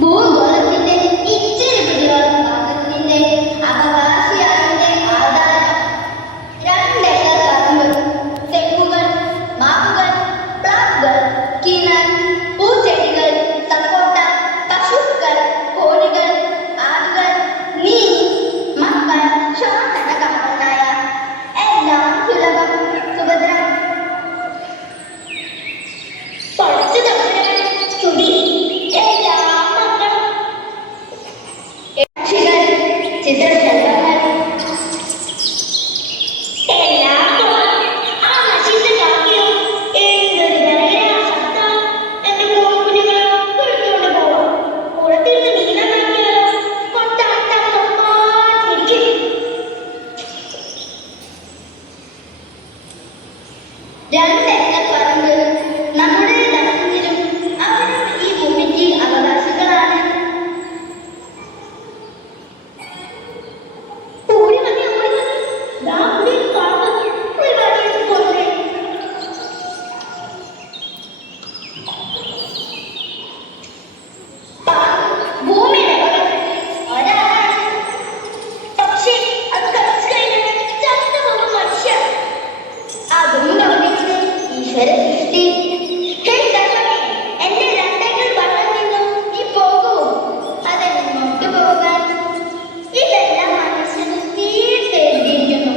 ഭൂഗോളത്തിന്റെ ഇച്ചിരി പിടിയോളം ഭാഗത്തിന്റെ അവകാശിയാണെന്റെ ആധാരം. 2 ഏക്കർ പറമ്പ്, തെങ്ങുകൾ, മാവുകൾ, പ്ലാവുകൾ, കിണർ, പൂച്ചെടികൾ, സപ്പോട്ട, പശുക്കൾ, കോഴികൾ, ആടുകൾ, നീ, മക്കൾ, ശോധന കമ്പനായ എല്ലാം സുലഭം സുഭദ്രം. ചിത്രശലഭങ്ങൾ രണ്ടേക്കർ പറമ്പ് നമ്മുടെ ദാസത്തിനും അവരും ഈ ഭൂമിക്ക് അവകാശികളാണ്. ഭൂമിയുടെ ഒരാളാണ്, പക്ഷേ അത് കളിച്ചു കഴിഞ്ഞാൽ ചത്തുപോകും മനുഷ്യർ. അതൊന്നും പറഞ്ഞിട്ട് ഈശ്വര സൃഷ്ടി. എന്റെ 2 ഏക്കർ പറമ്പിൽ നിന്നും നീ പോകൂ, അതെങ്ങോട്ട് പോകാൻ? ഇതെല്ലാം മനസ്സിന് തീർത്തെഴുതിയിരിക്കുന്നു.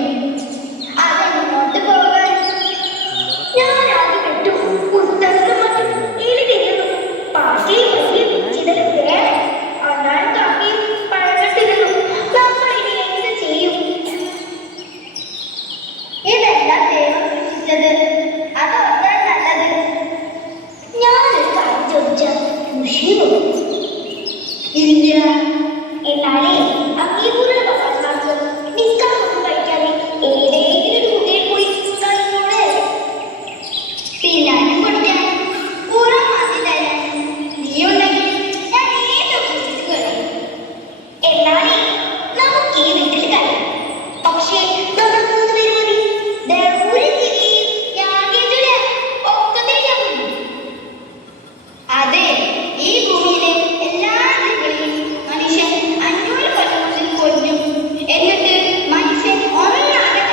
അതെങ്ങോട്ട് പോകാൻ? ഞാൻ ആദ്യം വിട്ടു പുസ്തകങ്ങൾ ഇനി തിരുന്നു പാട്ടി വലിയ ചിതലേ അന്നാൾ കാക്കി പഴങ്ങൾ തിരുന്നു. നമ്മൾ ഇനി എന്ത് ചെയ്യും? ഇതെല്ലാം ദൈവം സൃഷ്ടിച്ചത്, അതോർത്താൽ നല്ലത്. ഞാനൊരു കാര്യം ചോദിച്ചാൽ മുഷിയോ? ഇല്ല. എന്നാലേ അങ്ങേക്കുള്ള ഭഗവാന്മാർക്ക് നിസ്കാരമൊന്നും കഴിക്കാതെ ഏതെങ്കിലും ഒരു ഗുഹയിൽ പോയി കളിക്കൂടെ? തിന്നാനും കുടിക്കാൻ പുറം മാറ്റി തരാൻ നീയുണ്ടെങ്കിൽ ഞാൻ ഏത് ഗുഹയിൽ കളയും. എന്നാലേ നമുക്ക് ഈ വീട്ടിൽ കളയാം. പക്ഷേ നമ്മൾ 3 പേര് മതി. അതെ, ഈ ഭൂമിയിലെ എല്ലാ ജീവികളെയും മനുഷ്യൻ 500 കൊല്ലങ്ങളിൽ കൊല്ലും. എന്നിട്ട് മനുഷ്യൻ ഒന്നാകെ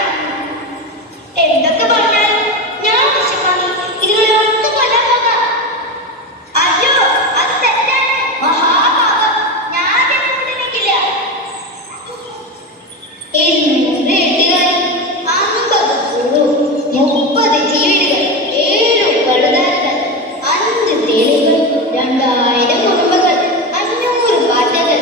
എന്തൊക്കെ പറഞ്ഞാലും ഞാൻ വിശപ്പാണ് ഇതുങ്ങളെ ഒട്ടും കൊല്ലാൻ പോകാം. അയ്യോ, അത് തെറ്റാണ്, മഹാപാപം. ഞാൻ ജനപ്പെട്ടിരിക്കില്ല. 200 എട്ടുകാർ, 30 ജീവികൾ, 7 പഴുതാരകൾ, 5 തേളുകൾ, 2000 കുടുംബങ്ങൾ, 500 പാറ്റകൾ.